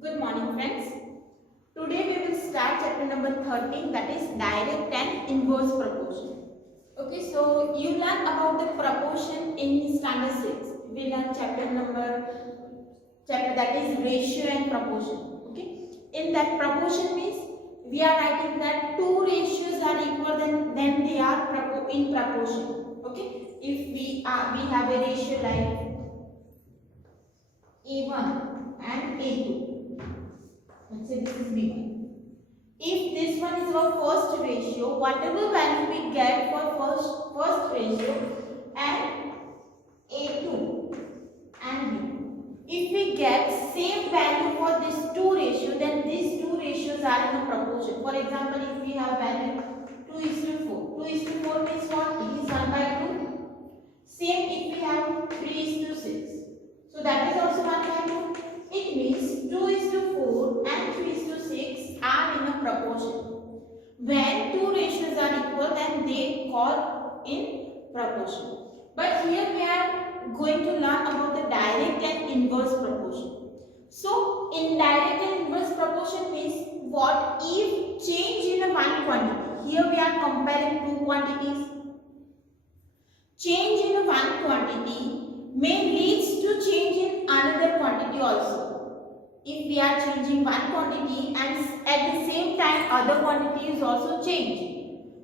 Good morning friends. Today we will start chapter number 13, that is direct and inverse proportion. Okay, so you learn about the proportion in standard 6. We learn chapter that is ratio and proportion. Okay, in that proportion means we are writing that two ratios are equal, then they are in proportion. Okay, if we have a ratio like A1 and A2. Let's say this is B1. If this one is our first ratio, whatever value we get for first ratio and A2 and B, if we get same value for these two ratios, then these two ratios are in a proportion. For example, if we have value 2:4, 2:4 means what? It is 1 by 2. Same if we have 3:6. So that is also 1 by 2. It means 2:4 and 3:6 are in a proportion. When two ratios are equal, then they call in proportion. But here we are going to learn about the direct and inverse proportion. So indirect and inverse proportion means what? If change in one quantity. Here we are comparing two quantities. Change in one quantity may leads to change in another quantity also. If we are changing one quantity and at the same time other quantity is also changed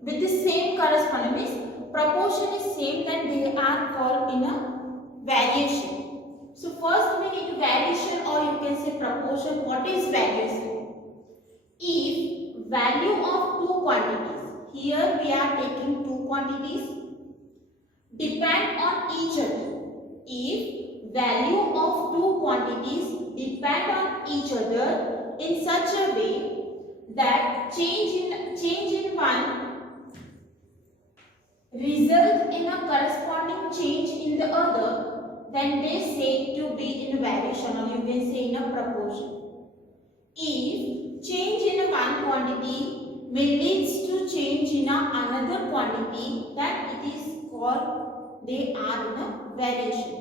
with the same corresponding, means proportion is same, then they are called in a variation. So first we need variation, or you can say proportion. What is variation? If value of two quantities, here we are taking two quantities, depend on each other. If value of two quantities depend on each other in such a way that change in one result in a corresponding change in the other, then they say to be in variation, or you can say in a proportion. If change in one quantity may leads to change in another quantity, then it is called they are in a variation.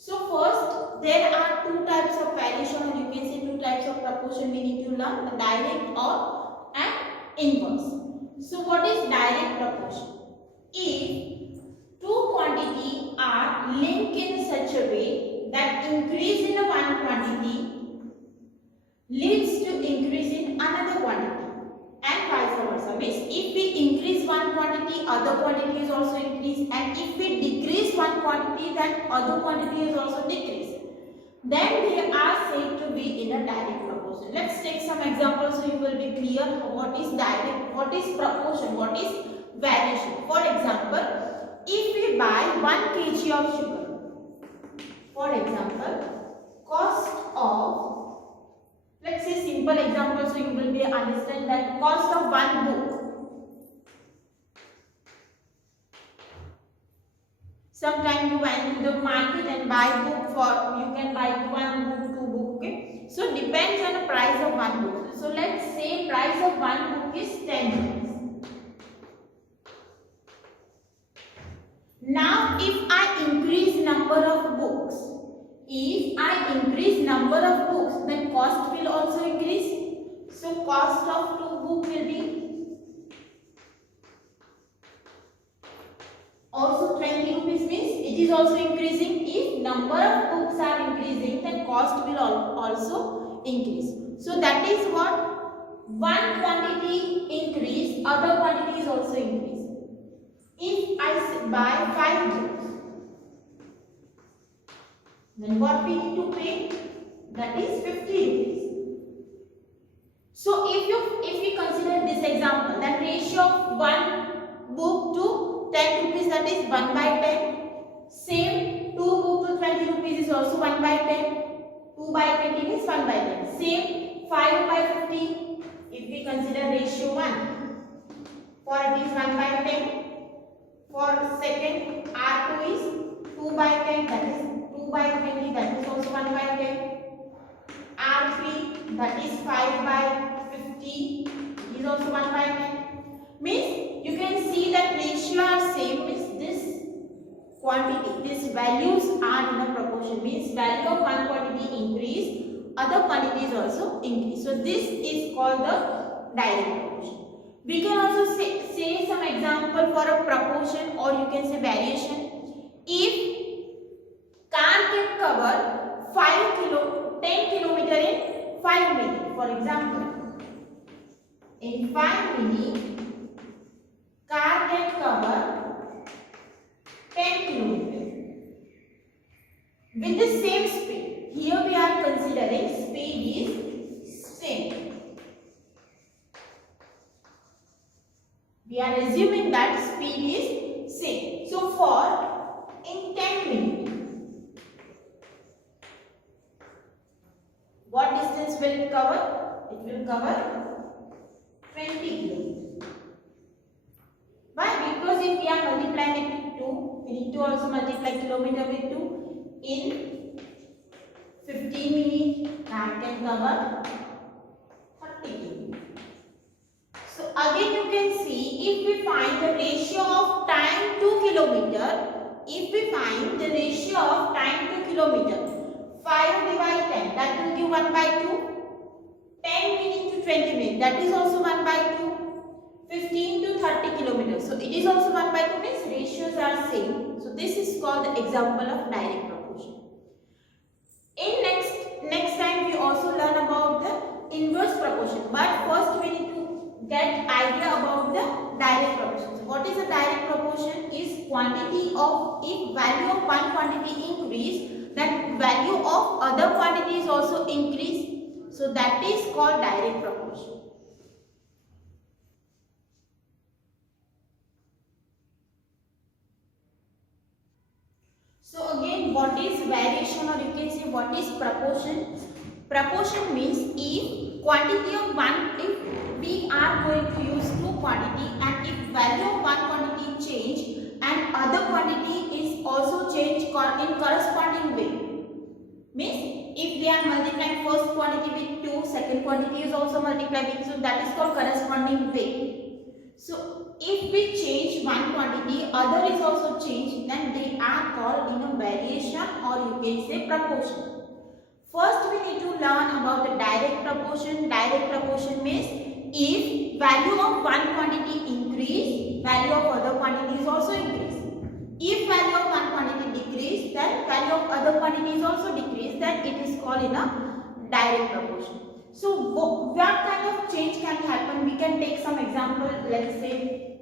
So first there are two types of variation, or you can say two types of proportion we need to learn, the direct or and inverse. So what is direct proportion? If two quantities are linked in such a way that increase in one quantity leads to increase in another quantity, and vice versa. Means if we increase one quantity, other quantity is also increased, and if we decrease one quantity, then other quantity is also decreased. Then they are said to be in a direct proportion. Let's take some examples so you will be clear what is direct, what is proportion, what is variation. For example, if we buy 1 kg of sugar, for example, cost of, let's say simple example so you will be understand that cost of one book. Sometimes you went to the market and buy book for, you can buy one book, two book, okay. So depends on the price of one book. So let's say price of one book is 10 rupees. Now if I increase number of books, then cost will also increase. So cost of two book will be also 20 rupees, means it is also increasing. If number of books are increasing, then cost will also increase. So that is what, one quantity increase, other quantity is also increase. If I buy 5 books, then what we need to pay? That is 50 rupees. So if we consider this example, that ratio of one book to 10 rupees, that is 1 by 10. Same 2 book to 20 rupees is also 1 by 10. 2 by 20 is 1 by 10. Same 5 by 50. If we consider ratio 1, for it is 1 by 10. For second R2 is 2 by 10, that is 2 by 20, that is also 1 by 10. R3, that is 5 by 50, is also 1 by 10. Means you can see that ratio are same, means this quantity, these values are in a proportion, means value of one quantity increase, other quantities also increase. So this is called the direct proportion. We can also say some example for a proportion, or you can say variation. If car can cover 10 kilometer in 5 minutes, for example, in 5 minutes, car can cover 10 kilometers with the same speed. Here we are considering speed is same. We are assuming that speed is same. So for in 10 minutes, what distance will it cover? It will cover 20 kilometers. Why? Because if we are multiplying it with 2, we need to also multiply kilometer with 2. In 15 minutes, car can cover 30 kilometers. So again you can see, if we find the ratio of time to kilometer, if we find the ratio of time to kilometer, 5 divided 10, that will give 1 by 2. 10 minutes to 20 minutes, that is also 1 by 2. 15 to 30 kilometers, so it is also 1 by 2, means ratios are same. So this is called the example of direct proportion. In next time we also learn about the inverse proportion, but first we need to get idea about the direct proportion. So what is a direct proportion? Is quantity of, if value of one quantity increase, then value of other quantities also increase. So that is called direct proportion. So again, what is variation, or you can say what is proportion? Proportion means if quantity of one, if we are going to use two quantity, and if value of one quantity change and other quantity is also changed in corresponding way. Means if we are multiplying first quantity with 2, second quantity is also multiplied with, so that is called corresponding way. So if we change one quantity, other is also changed, then they are called in a variation, or you can say proportion. First we need to learn about the direct proportion. Direct proportion means if value of one quantity increase, value of other quantity is also increase. If value of one quantity decrease, then value of other quantity is also decrease, then it is called in a direct proportion. So what kind of change can happen? We can take some example. Let's say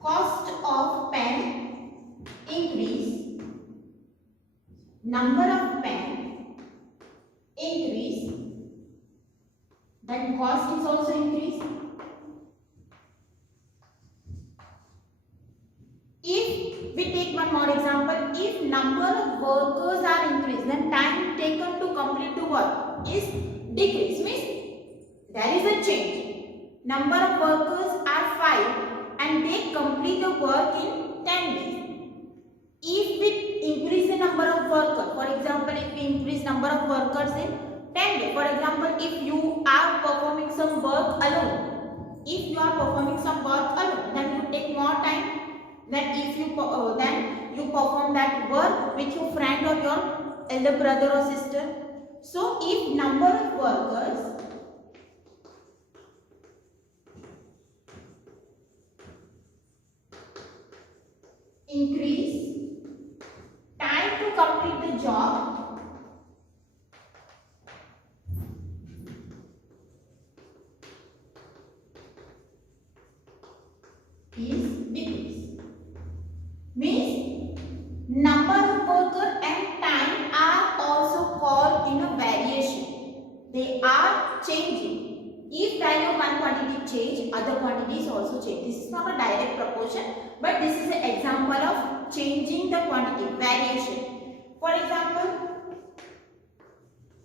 cost of pen increase, number of pen increase, then cost is also increase. If we take one more example, if number of workers are increased, then time taken to complete the work is decreased. Means there is a change. Number of workers are 5 and they complete the work in 10 days. If we increase the number of workers, for example, if we increase number of workers in 10 days, for example, if you are performing some work alone, then you take more time. Then if you perform that work with your friend or your elder brother or sister. So if number of workers increase, time to complete the job is decreased. Means number of worker and time are also called in a variation. They are changing. If value of one quantity change, other quantities also change. This is not a direct proportion, but this is an example of changing the quantity, variation. For example,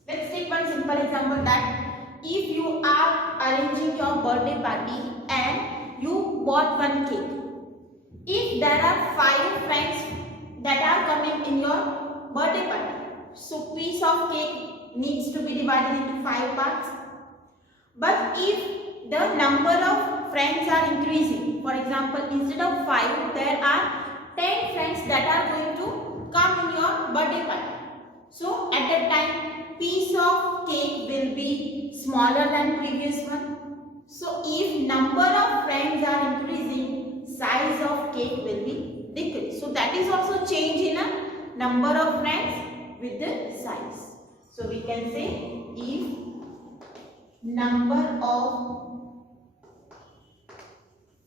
let's take one simple example, that if you are arranging your birthday party and you bought one cake. If there are 5 friends that are coming in your birthday party, so piece of cake needs to be divided into 5 parts. But if the number of friends are increasing, for example, instead of 5, there are 10 friends that are going to come in your birthday party. that time piece of cake will be smaller than previous one. So if number of friends are increasing, size of cake will be decreased. So that is also change in a number of friends with the size. So we can say if number of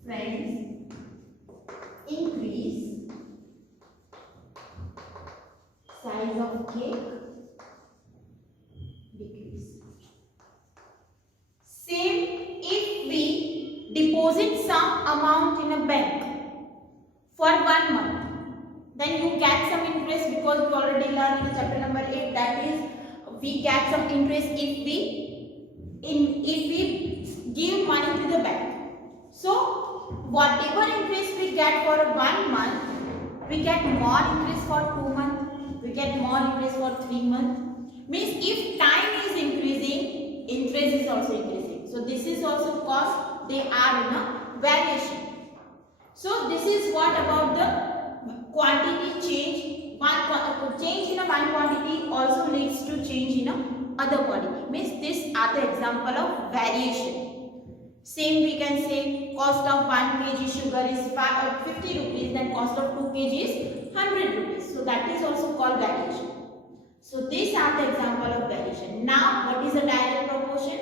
friends increase, size of cake decrease. Same if we deposit some amount in a bank for 1 month, then you get some interest, because we already learned in chapter number 8 that is we get some interest if we give money to the bank. So whatever interest we get for 1 month, we get more interest for 2 months, we get more interest for 3 months. Means if time is increasing, interest is also increasing. So this is also cause they are in a variation. So this is what about the quantity change. Change in a one quantity also leads to change in a other quantity. Means these are the example of variation. Same we can say cost of 1 kg sugar is 50 rupees, then cost of 2 kg is 100 rupees. So that is also called variation. So these are the example of variation. Now what is a direct proportion?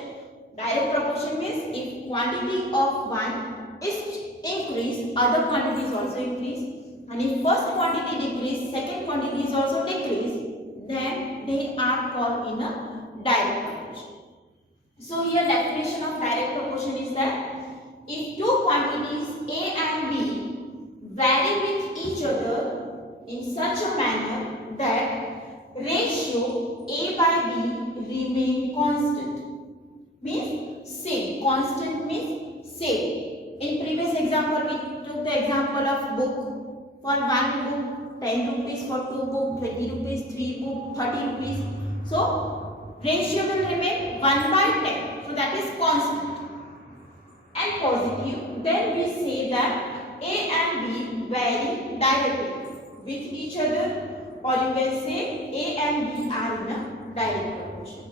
Direct proportion means if quantity of one is increased, other quantities also increase. And if first quantity decrease, second quantity is also decreased, then they are called in a direct proportion. So here definition of direct proportion is that if two quantities A and B vary with each other in such a manner that ratio A by B remain constant, means same. Constant means same. In previous example we took the example of book. For one book 10 rupees, for two book 20 rupees, three book 30 rupees. So ratio will remain 1 by 10. So that is constant and positive. Then we say that A and B vary directly with each other, or you can say A and B are in a direct proportion.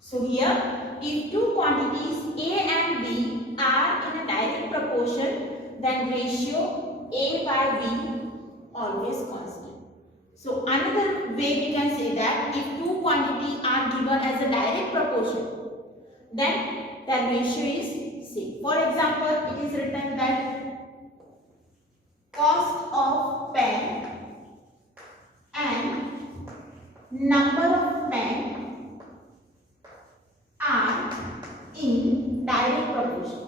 So here if two quantities A and B are in a direct proportion, then ratio A by B always constant. So another way we can say that if two quantities are given as a direct proportion, then the ratio is same. For example, it is written that cost of pen and number of pen are in direct proportion.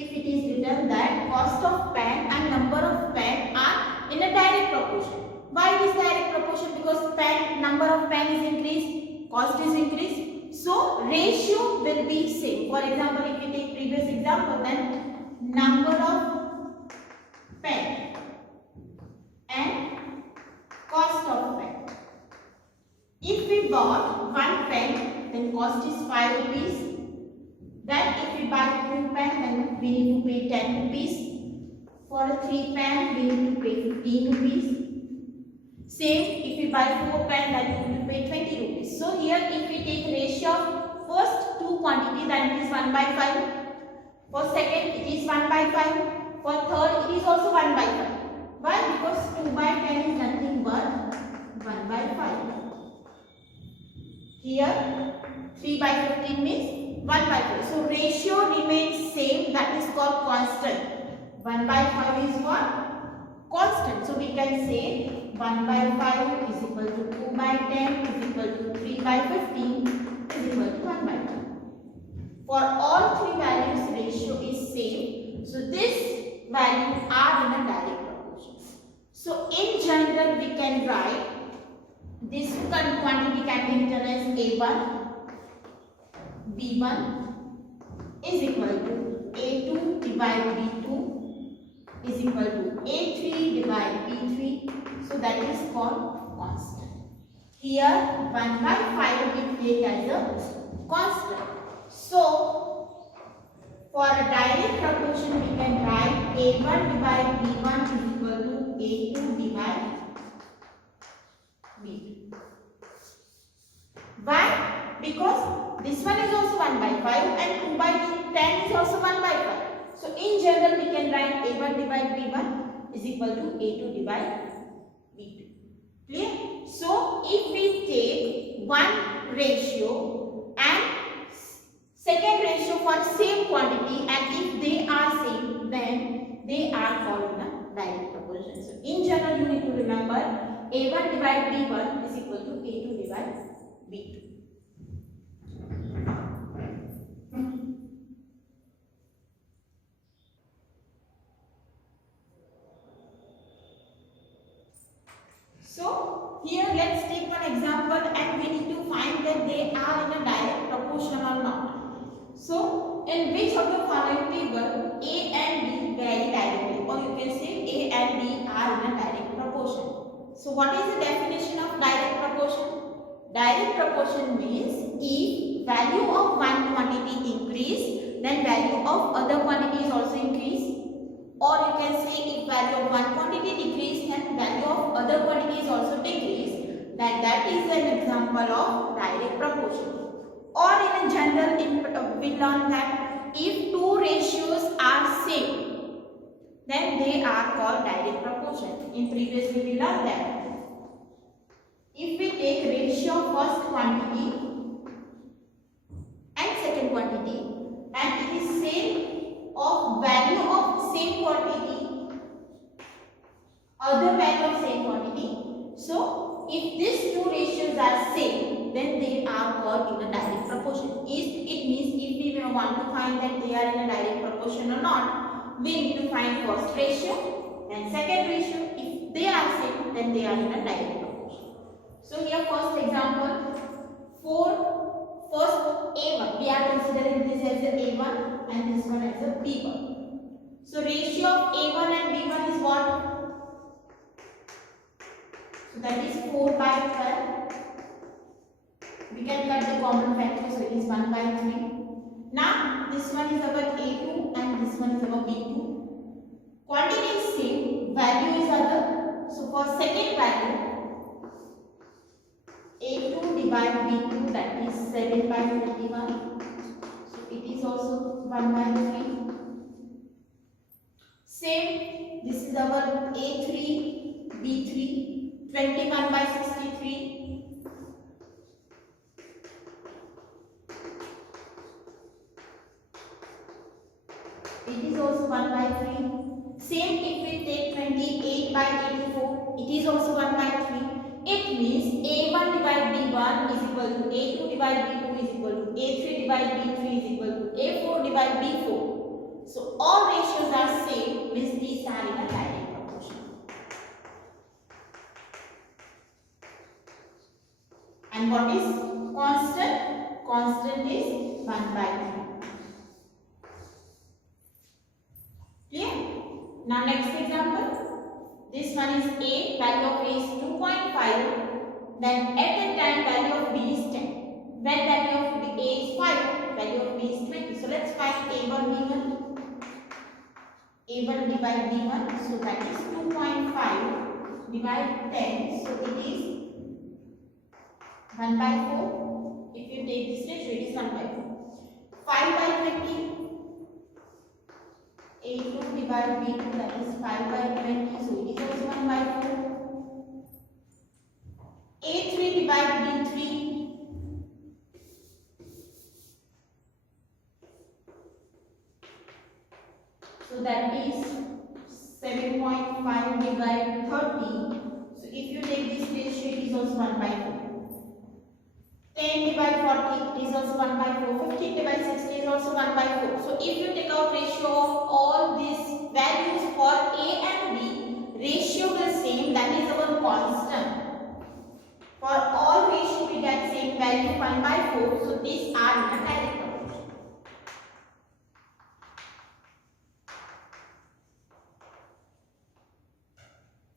If it is written that cost of pen and number of pen are in a direct proportion. Why it is direct proportion? Because pen, number of pen is increased, cost is increased. So ratio will be same. For example, if we take previous example, then number of pen and cost of pen. If we bought one pen, then cost is 5 rupees. Then if we buy 2 pen, then we need to pay 10 rupees. For a 3 pen, we need to pay 15 rupees. Same, if we buy 4 pen, then we need to pay 20 rupees. So here if we take ratio of first two quantity, then it is 1 by 5. For second, it is 1 by 5. For third, it is also 1 by 5. Why? Because 2 by 10 is nothing but 1 by 5. Here 3 by 15 means 1 by 4. So ratio remains same, that is called constant. 1 by 5 is what? Constant. So we can say 1 by 5 is equal to 2 by 10 is equal to 3 by 15 is equal to 1 by 5. For all three values ratio is same. So this value are in a direct proportion. So in general we can write this quantity can be written as A1, B1 is equal to A2 divided B2 is equal to A3 divided B3. So that is called constant. Here 1 by 5 we take as a constant. So for a direct proportion we can write A1 divided B1 is equal to A2 divided Why? Because this one is also 1 by 5 and 2 by 10 is also 1 by 5. So in general we can write A1 divide B1 is equal to A2 divide B2. Clear? So if we take one ratio and second ratio for same quantity, and if they are same, then they are called in a direct proportion. So in general you need to remember A1 divide B1 is equal to A2 divide B2. So here let's take one example and we need to find that they are in a direct proportion or not. So in which of the following table A and B vary directly, or you can say A and B are in a direct proportion. So what is the definition of direct proportion? Direct proportion means if value of one quantity increase, then value of other quantity is also increase. Or you can say if value of one quantity decrease, then value of other quantity is also decrease. That is an example of direct proportion. Or in general, we learn that if two ratios are same, then they are called direct proportion. In previous we learned that. If we take ratio of first quantity and second quantity, and it is same of value of same quantity, other value of same quantity. So if these two ratios are same, then they are called in a direct proportion. It means if we want to find that they are in a direct proportion or not, we need to find first ratio and second ratio. If they are same, then they are in a direct proportion. So here first example, first A1, we are considering this as a A1 and this one as a B1. So ratio of A1 and B1 is what? So that is 4 by 12. We can cut the common factor, so it is 1 by 3. Now this one is our A2 and this one is our B2. Quantity is same, value is other. So for second value, A2 divide B2, that is 7 by 21. So it is also 1 by 3. Same, this is our A3, B3, 21 by 63. It is also 1 by 3. Same if we take 28 by 84, it is also 1 by 3. It means A1 divide B1 is equal to A2 divide B2 is equal to A3 divide B3 is equal to A4 divide B4. So all ratios are same, means these are in a direct proportion. And what is constant? Constant is 1 by 3. Clear? Now next example. This one is A, value of A is 2.5. Then at that time value of B is 10. When value of A is 5, value of B is 20. So let's find A1, B1. A1 divide B1. So that is 2.5 divide 10. So it is 1 by 4. If you take this ratio, it is 1 by 4. 5 by 20. A2 divide B2, that is 5 by 20, so it is also 1 by 4. A3 divide B3, so that is 7.5 divide 30. So if you take this ratio, it is also 1 by 4. 10 divide 40 is also 1 by 4. 15 divide 60 is also 1 by 4. So if you take out ratio of all these values for A and B, ratio will same, that is our constant. For all ratio we get same value 1 by 4. So these are in a direct proportion.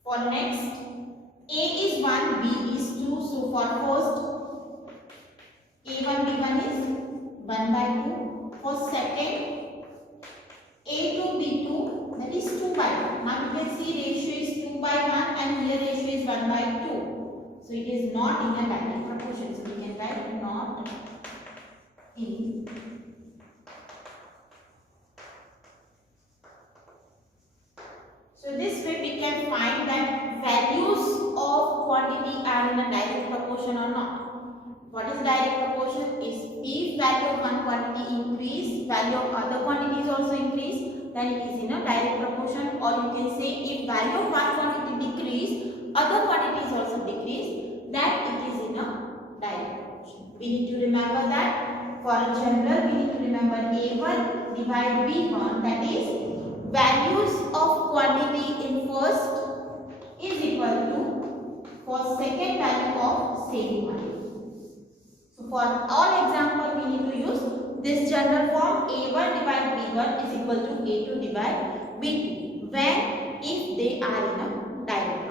For next, A is 1, B is 2. So for first A1, B1 is 1 by 2. For second, A2, B2, that is 2 by 1. Now you can see ratio is 2 by 1 and here ratio is 1 by 2. So it is not in a direct proportion. proportion. So we can write not in. So this way we can find that values of quantity are in a direct proportion or not. What is direct proportion? Is if value of one quantity increase, value of other quantities also increase, then it is in a direct proportion. Or you can say if value of one quantity decrease, other quantities also decrease, then it is in a direct proportion. We need to remember that for a general, we need to remember A1 divide B1, that is values of quantity in first is equal to for second value of same quantity. So for all example we need to use this general form A1 divide B1 is equal to A2 divide B2 when if they are in a direct